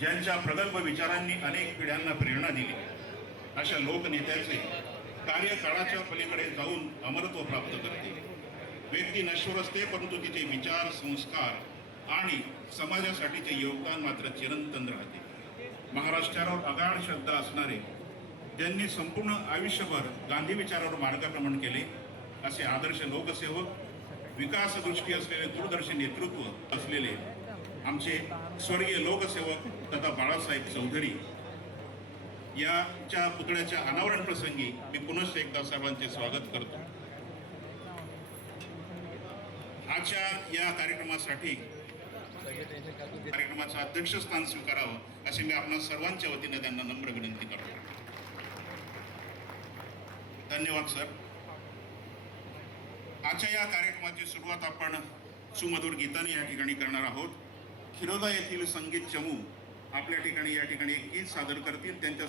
ज्यांच्या प्रगल्भ विचारांनी अनेक पिढ्यांना प्रेरणा दिली, अशा लोकनेत्याचे कार्य काळाच्या पलीकडे जाऊन अमरत्व प्राप्त करते. व्यक्ती नश्वर असते, परंतु तिचे विचार, संस्कार आणि समाजासाठीचे योगदान मात्र चिरंतन राहते. महाराष्ट्रावर अगाध श्रद्धा असणारे, ज्यांनी संपूर्ण आयुष्यभर गांधी विचारावर मार्गक्रमण केले, असे आदर्श लोकसेवक, विकासदृष्टी असलेले दूरदर्शी नेतृत्व असलेले आमचे स्वर्गीय लोकसेवक तथा बाळासाहेब चौधरी याच्या पुतळ्याच्या अनावरण प्रसंगी मी पुनश्च एकदा सर्वांचे स्वागत करतो. आजच्या या कार्यक्रमाचं अध्यक्षस्थान स्वीकारावं असे मी आपणा सर्वांच्या वतीने त्यांना नम्र विनंती करतो. धन्यवाद सर. आजच्या या कार्यक्रमाची सुरुवात आपण सुमधुर गीताने या ठिकाणी करणार आहोत. खिरोदा येथील संगीत चमू आपल्या ठिकाणी या ठिकाणी एक गीत सादर करतील. त्यांच्या